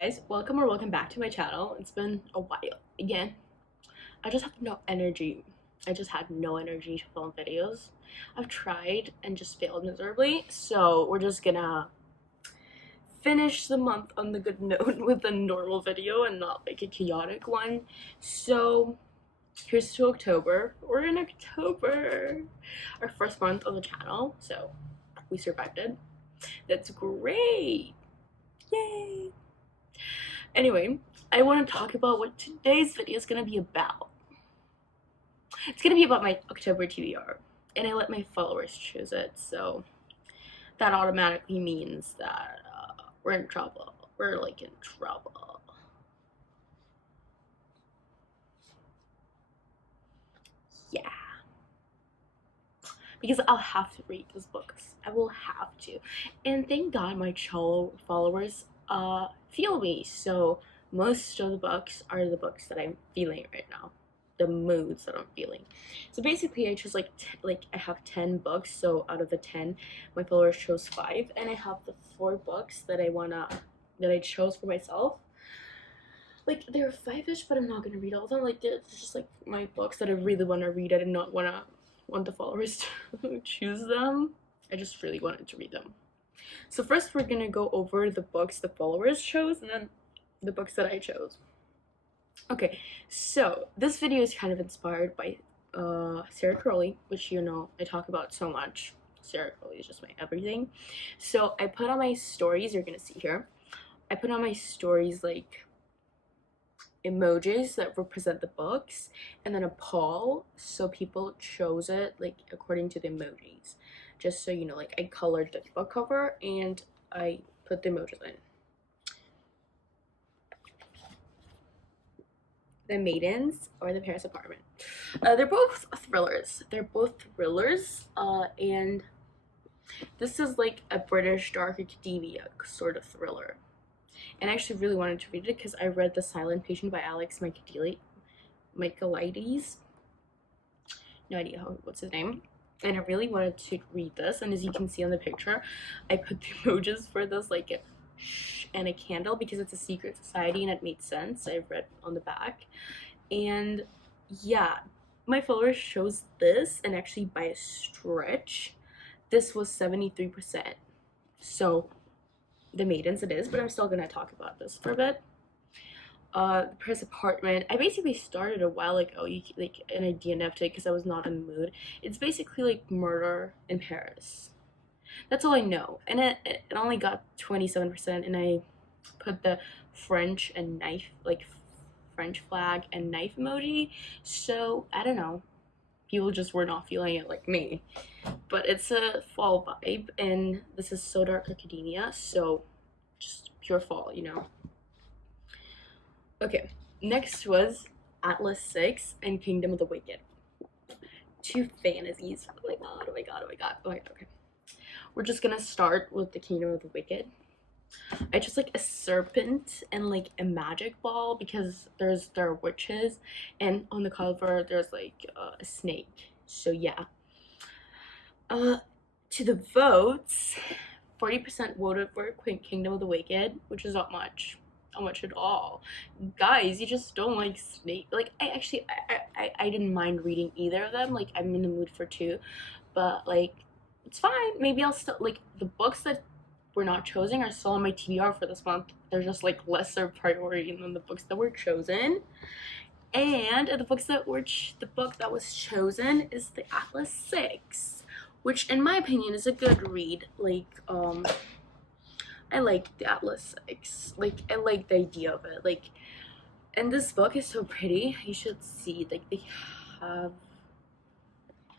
Guys, welcome back to my channel. It's been a while. Again, I just have no energy. I just had no energy to film videos. I've tried and just failed miserably, so we're just gonna finish the month on the good note with a normal video and not like a chaotic one. So here's to October. We're in October, our first month on the channel, so we survived it. That's great. Yay. Anyway, I want to talk about what today's video is going to be about. It's going to be about my October TBR, and I let my followers choose it, so that automatically means that we're in trouble. We're like in trouble. Yeah. Because I'll have to read those books. I will have to. And thank God my followers feel me. So most of the books are the books that I'm feeling right now. The moods that I'm feeling. So basically I chose like I have 10 books, so out of the 10 my followers chose 5, and I have the 4 books that I chose for myself. Like they're 5-ish, but I'm not gonna read all of them. Like it's just like my books that I really want to read. I did not want the followers to choose them. I just really wanted to read them. So first we're gonna go over the books the followers chose and then the books that I chose. Okay, so this video is kind of inspired by Sarah Crowley, which you know I talk about so much. Sarah Crowley is just my everything. So I put on my stories, you're gonna see here, I put on my stories like emojis that represent the books and then a poll, so people chose it like according to the emojis. Just so you know, like I colored the book cover and I put the emojis in. The Maidens or The Paris Apartment. They're both thrillers. And this is like a British dark academia sort of thriller. And I actually really wanted to read it because I read The Silent Patient by Alex Michaelides. No idea what's his name. And I really wanted to read this. And as you can see on the picture, I put the emojis for this like a shh and a candle because it's a secret society and it made sense. I read on the back. And yeah, my followers chose this, and actually by a stretch, this was 73%. So The Maidens it is, but I'm still gonna talk about this for a bit. The Paris Apartment, I basically started a while ago, and I DNF'd it because I was not in the mood. It's basically like murder in Paris. That's all I know, and it only got 27%, and I put the French and knife, like French flag and knife emoji, so I don't know. People just were not feeling it like me. But it's a fall vibe, and this is so dark academia, so just pure fall, you know. Okay, next was Atlas 6 and Kingdom of the Wicked. 2 fantasies. Oh my god, oh my god, oh my god. Okay. We're just gonna start with the Kingdom of the Wicked. I just like a serpent and like a magic ball because there are witches, and on the cover there's like a snake. So yeah. To the votes, 40% voted for Kingdom of the Wicked, which is not much at all. Guys, you just don't like snake. Like I didn't mind reading either of them. Like I'm in the mood for 2, but like it's fine. Maybe I'll still like the books that were not chosen are still on my TBR for this month. They're just like lesser priority than the books that were chosen. And the book that was chosen is the Atlas 6, which in my opinion is a good read. Like I like the Atlas 6. Like I like the idea of it. Like, and this book is so pretty. You should see. Like they have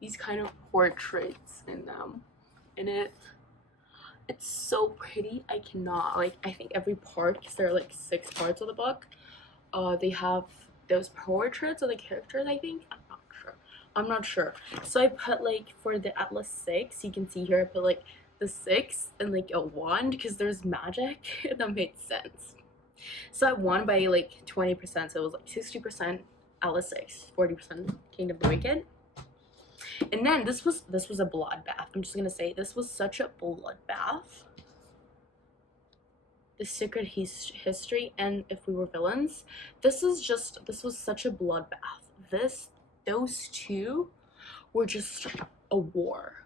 these kind of portraits in them, and it's so pretty. I cannot, like, I think every part, because there are like 6 parts of the book, they have those portraits of the characters. I think I'm not sure. So I put like for the Atlas 6, you can see here I put like the 6 and like a wand because there's magic. That made sense. So I won by like 20%, so it was like 60% Atlas 6, 40% Kingdom of the Wicked. And then this was a bloodbath. I'm just gonna say this was such a bloodbath. The Secret History, and If We Were Villains. This was such a bloodbath. Those two were just a war.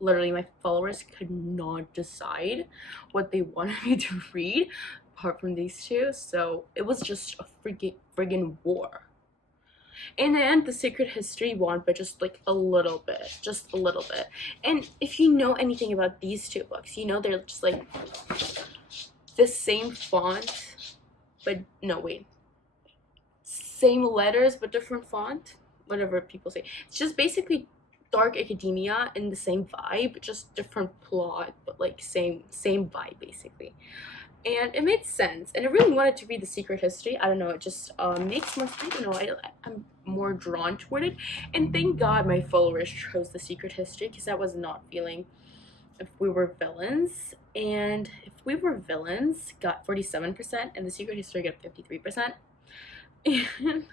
Literally, my followers could not decide what they wanted me to read apart from these two, so it was just a friggin' war. In the end, The Secret History won by just like a little bit, just a little bit. And if you know anything about these two books, you know they're just like the same font, but no, wait, same letters but different font, whatever people say. It's just basically dark academia in the same vibe, just different plot, but like same vibe basically. And it made sense, and I really wanted to read The Secret History. I don't know, it just makes more sense. I don't know, I'm more drawn toward it, and thank God my followers chose The Secret History, because I was not feeling If We Were Villains. And If We Were Villains got 47%, and The Secret History got 53%. And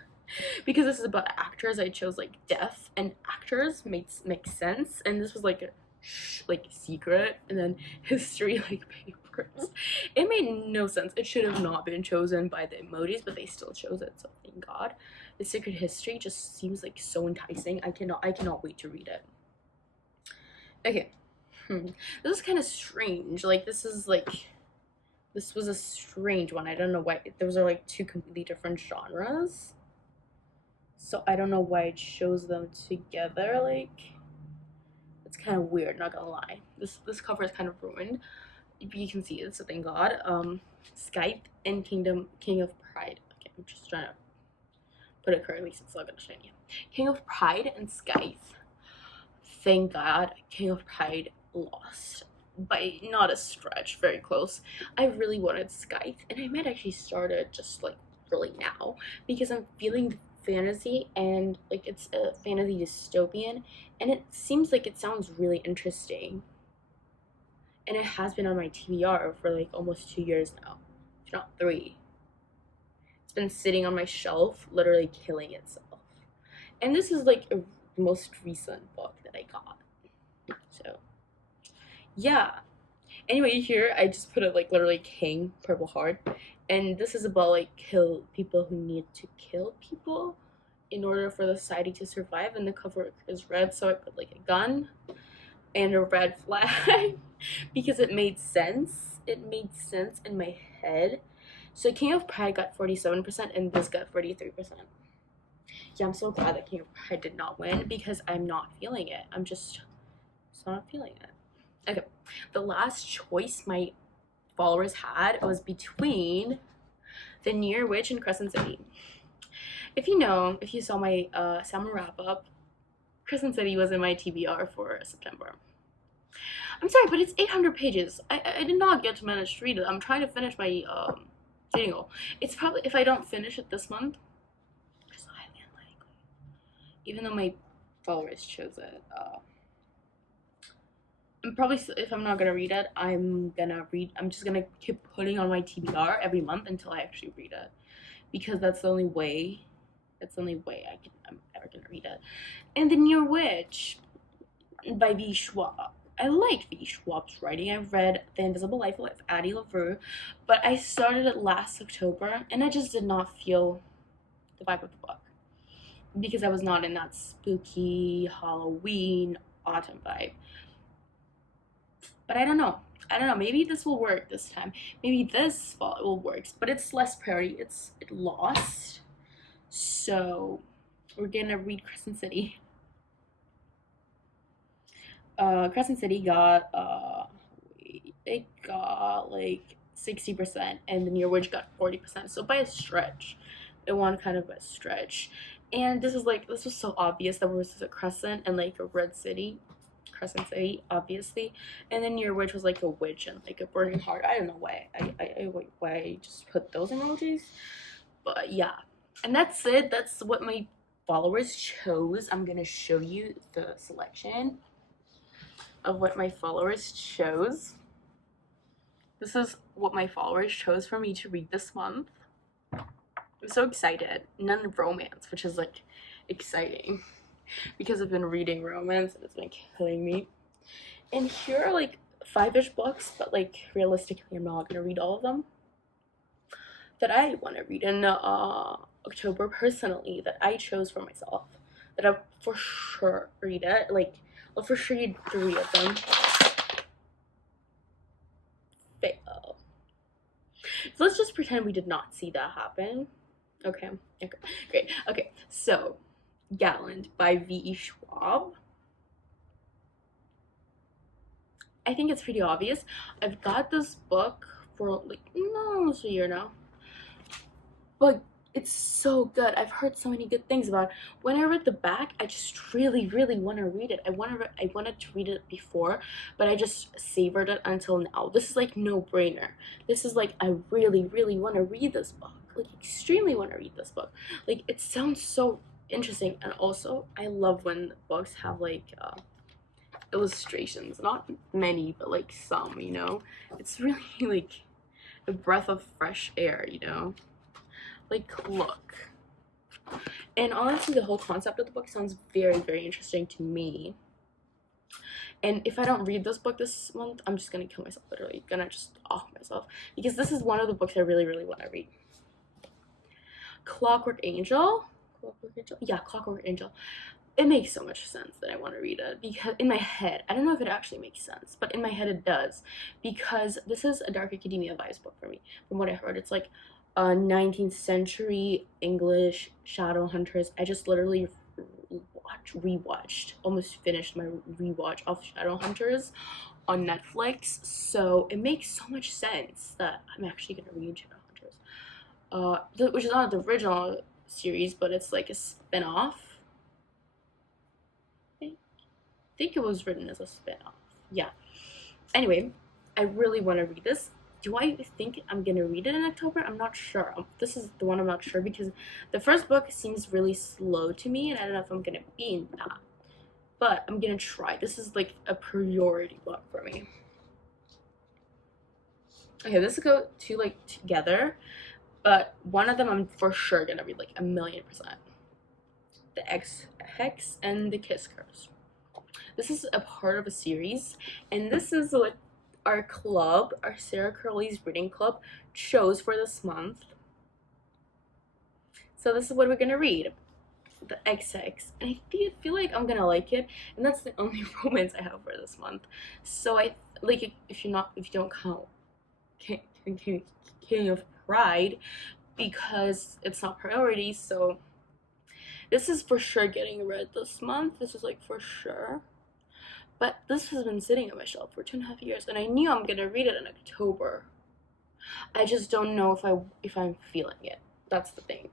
because this is about actors, I chose like deaf and actors makes sense, and this was like a like secret, and then history like papers. It made no sense. It should have not been chosen by the emojis, but they still chose it, so thank God. The Secret History just seems like so enticing. I cannot wait to read it. Okay. This is kind of strange. Like this was a strange one. I don't know why. Those are like two completely different genres. So I don't know why it shows them together. Like, it's kind of weird, not gonna lie. This cover is kind of ruined. You can see it, so thank God. Scythe and King of Pride. Okay, I'm just trying to put it correctly so it's not gonna shine you. King of Pride and Scythe. Thank God, King of Pride lost. By not a stretch, very close. I really wanted Scythe, and I might actually start it just like really now, because I'm feeling fantasy, and like it's a fantasy dystopian, and it seems like it sounds really interesting, and it has been on my TBR for like almost 2 years now, if not 3. It's been sitting on my shelf, literally killing itself, and this is like a most recent book that I got, so yeah. Anyway, here I just put it like literally King, Purple Heart, and this is about like kill people who need to kill people in order for the society to survive, and the cover is red, so I put like a gun and a red flag because it made sense. It made sense in my head. So King of Pride got 47% and this got 43%. Yeah, I'm so glad that King of Pride did not win, because I'm not feeling it. I'm just not feeling it. Okay, the last choice my followers had was between The Near Witch and Crescent City. If you saw my summer wrap up, Crescent City was in my TBR for September. I'm sorry, but it's 800 pages. I did not get to manage to read it. I'm trying to finish my jingle. It's probably, if I don't finish it this month, which is highly unlikely, even though my followers chose it, I'm probably, if I'm not gonna read it, I'm just gonna keep putting on my TBR every month until I actually read it, because that's the only way I'm ever gonna read it. And The Near Witch by V. Schwab. I like V. Schwab's writing. I've read The Invisible Life of Addie LaRue, but I started it last October, and I just did not feel the vibe of the book, because I was not in that spooky Halloween autumn vibe. But I don't know. Maybe this will work this time. Maybe this fall it will work. But it's less priority. It lost. So we're gonna read Crescent City. Crescent City got it got like 60%, and The Near Witch got 40%. So by a stretch, it won kind of by a stretch. And this was so obvious that there was a crescent and like a red city. Crescent City, obviously, and then Near Witch was like a witch and like a burning heart. I don't know why I just put those emojis, but yeah, and that's it. That's what my followers chose. I'm gonna show you the selection of what my followers chose. This is what my followers chose for me to read this month. I'm so excited. None of romance, which is like exciting, because I've been reading romance and it's been killing me. And here are like 5-ish books, but like realistically I'm not gonna read all of them that I want to read in October personally, that I chose for myself, that I'll for sure read it. Like, I'll for sure read 3 of them. Fail. So let's just pretend we did not see that happen. Okay, okay, great. Okay, so Gallant by V.E. Schwab. I think it's pretty obvious. I've got this book for like almost a year now, but it's so good. I've heard so many good things about it. When I read the back, I just really, really want to read it. I wanted to read it before, but I just savored it until now. This is like no brainer. This is like I really, really want to read this book. Like extremely want to read this book. Like it sounds so interesting, and also I love when books have like illustrations. Not many, but like some. You know, it's really like a breath of fresh air. You know. Like, look. And honestly, the whole concept of the book sounds very, very interesting to me. And if I don't read this book this month, I'm just gonna kill myself, literally. Gonna just off myself. Because this is one of the books I really, really want to read. Clockwork Angel? Clockwork Angel? Yeah, Clockwork Angel. It makes so much sense that I want to read it. Because in my head, I don't know if it actually makes sense, but in my head it does. Because this is a Dark Academia vibes book for me. From what I heard, it's like 19th century English shadow hunters. I just literally rewatched, almost finished my rewatch of Shadow Hunters on Netflix. So it makes so much sense that I'm actually gonna read Shadow Hunters, which is not the original series, but it's like a spin-off. I think it was written as a spin-off. Yeah. Anyway, I really want to read this. Do I think I'm gonna read it in October? I'm not sure. This is the one I'm not sure because the first book seems really slow to me, and I don't know if I'm gonna be in that. But I'm gonna try. This is like a priority book for me. Okay, this go two like together, but one of them I'm for sure gonna read like 1,000,000%. The X-Hex and the Kiss Curse. This is a part of a series, and this is like our club, our Sarah Curley's reading club, chose for this month. So this is what we're gonna read, the XX, and I feel like I'm gonna like it, and that's the only romance I have for this month. So I like if you don't count King of Pride, because it's not priority. So this is for sure getting read this month. This is like for sure. But this has been sitting on my shelf for 2.5 years, and I knew I'm gonna read it in October. I just don't know if I'm feeling it. That's the thing.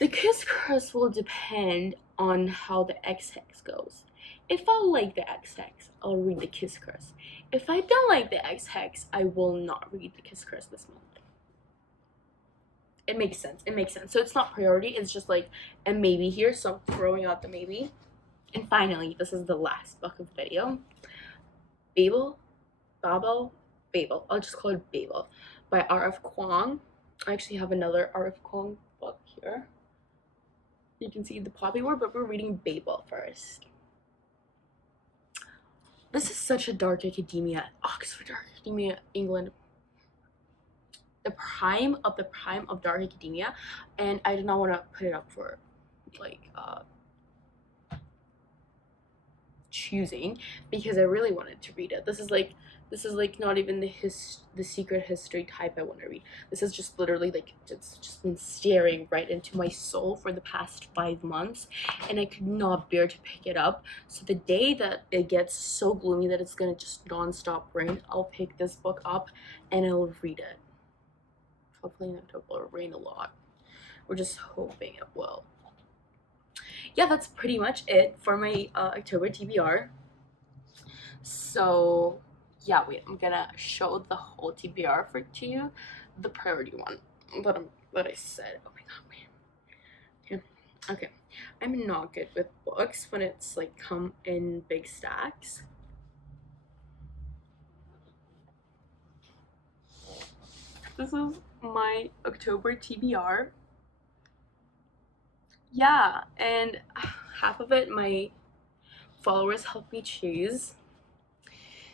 The Kiss Curse will depend on how the X-Hex goes. If I like the X-Hex, I'll read the Kiss Curse. If I don't like the X-Hex, I will not read the Kiss Curse this month. It makes sense. It makes sense. So it's not priority. It's just like a maybe here. So I'm throwing out the maybe. And finally, this is the last book of the video. Babel. I'll just call it Babel by R.F. Kuang. I actually have another R.F. Kuang book here. You can see the poppy word, but we're reading Babel first. This is such a Dark Academia, Oxford Dark Academia, England. The prime of Dark Academia, and I did not want to put it up for like choosing because I really wanted to read it. This is like not even the secret history type I want to read. This is just literally like it's just been staring right into my soul for the past 5 months, and I could not bear to pick it up. So the day that it gets so gloomy that it's gonna just non-stop rain, I'll pick this book up and I'll read it. Hopefully in October it'll rain a lot. We're just hoping it will. Yeah, that's pretty much it for my October TBR. So yeah, wait, I'm gonna show the whole TBR to you, the priority one that I said. Oh my god, man. Yeah. Okay, I'm not good with books when it's like come in big stacks. This is my October TBR. Yeah, and half of it my followers helped me choose.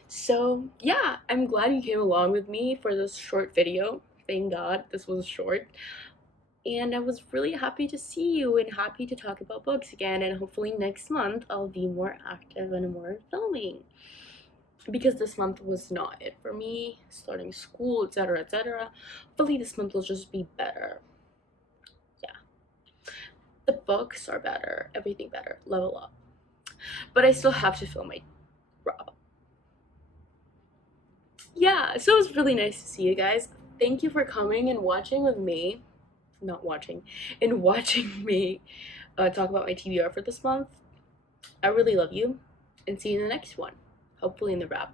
So yeah, I'm glad you came along with me for this short video. Thank God this was short. And I was really happy to see you and happy to talk about books again. And hopefully next month I'll be more active and more filming. Because this month was not it for me, starting school, etc., etc. Hopefully this month will just be better. Yeah. The books are better, everything better, level up. But I still have to film my wrap. Yeah, so it was really nice to see you guys. Thank you for coming and watching with me. Not watching, and watching me talk about my TBR for this month. I really love you, and see you in the next one. Hopefully in the wrap up.